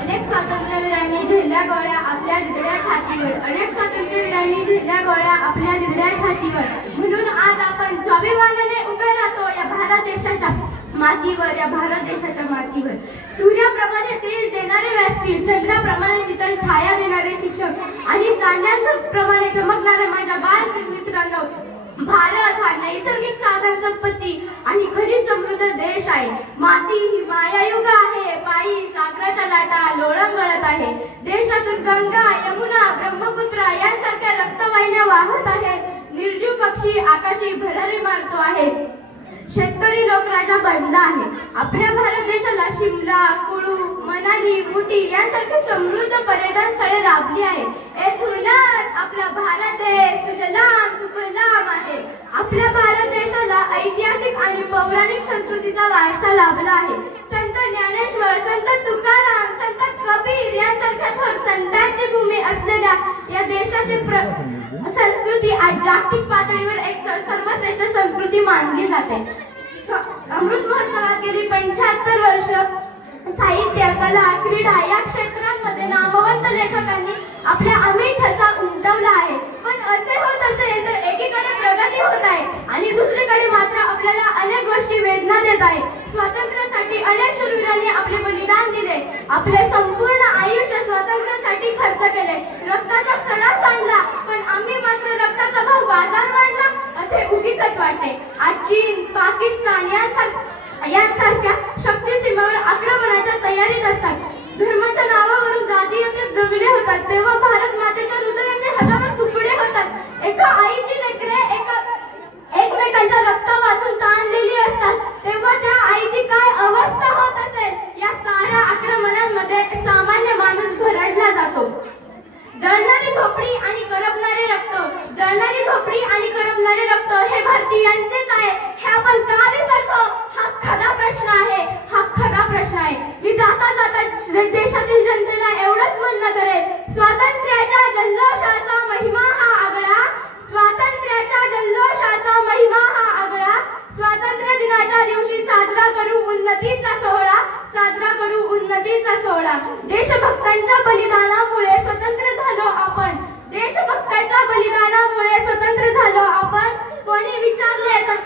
अनेक स्वातंत्र्यवीरांनी झेलल्या गोळ्या आपल्या दिगड्या छातीवर. अनेक स्वातंत्र्यवीरांनी झेलल्या गोळ्या आपल्या दिगड्या छातीवर. म्हणून आज आपण स्वाभिमानाने उभे राहतो या भारत देशाच्या मातीवर, या भारत देशाच्या मातीवर. सूर्याप्रमाणे तेज देणारे व्यासपीठ, चंद्राप्रमाणे शीतल छाया देणारे शिक्षक आणि चांदण्याप्रमाणे चमकणारे माझ्या बालमित्रांनो, भारत हा नैसर्गिक साधन संपत्ती आणि खनिज समृद्ध देश आहे. माती ही मायायुग आहे, पायी सागराच्या लाटा लोळंगळत आहे. देशातून गंगा, यमुना, ब्रह्मपुत्रा यांसारख्या रक्तवाहिन्या वाहत आहेत. निर्जीव पक्षी आकाशी भरारी मारतो आहे. शेतकरी लोकराजा बनला आहे. आपल्या भारत देशाला शिमला, कुळू, मनाली, उटी यांसारखी समृद्ध पर्यटन स्थळे लाभली आहे. येथूनच आपला भारत देश सुजलाम सुफलाम आहे. आपल्या भारत देशाला ऐतिहासिक आणि पौराणिक संस्कृतीचा वारसा लाभला आहे. संत ज्ञानेश्वर, संत तुकाराम, संत कबीर यांसारख्या थोर संतांची भूमी असलेल्या या देशाची संस्कृती आज जागतिक पातळीवर एक सर्वश्रेष्ठ संस्कृती मानली जाते. अमृत महोत्सवात गेली 75 वर्ष साहित्य, कला, क्रीडा या क्षेत्रांमध्ये नामवंत लेखकांनी आपल्या अमिट ठसा उमटवला आहे. पण असे होत असेल तर एकीकडे प्रगती होत आहे आणि दुसरीकडे मात्र आपल्याला अनेक गोष्टी वेदना देत आहेत. स्वातंत्र्यासाठी अनेक शूरवीरांनी आपले बलिदान दिले, आपले संपूर्ण आयुष्य स्वातंत्र्यासाठी खर्च केले, रक्ताचा सडा सांडला, पण आम्ही मात्र रक्ताचा भाव बाजार मांडला असे उगीच वाटते. आज चीन, पाकिस्तान यांसारख्या शक्ती सीमेवर आक्रमणाच्या तयारीत असतात. धर्माच्या नावावरून जाती दंगले होतात, तेव्हा भारत मातेच्या हृदयाचे हजारो तुकडे होतात. एका आईची लेकरे एकमेकांच्या रक्त वाचून ताणलेली असतात, तेव्हा त्या आईची काय अवस्था होत असेल. या साऱ्या आक्रमणांमध्ये सामान्य माणूस भरडला जातो. जळणारी झोपडी आणि करपणारे रक्त, जळणारी झोपडी आणि करपणारे रक्त हे भारतीयांचेच आहे. हे आपण का विसरतो? हा खरा प्रश्न आहे, हा खरा प्रश्न आहे. मी जाता जाता देशातील जनतेला एवढंच म्हणणं करेन, स्वातंत्र्याच्या जल्लोषाचा महिमा हा आगळा, स्वातंत्र्याच्या जल्लोषाचा महिमा हा आगळा. स्वातंत्र्य दिनाच्या दिवशी साजरा करू उन्नतीचा सोहळा, साजरा करू उन्नतीचा सोहळा. देशभक्तांच्या बलिदानामुळे स्वतंत्र झालो आपण, देशभक्तांच्या बलिदानामुळे स्वतंत्र झालो आपण. कोणी विचारले तर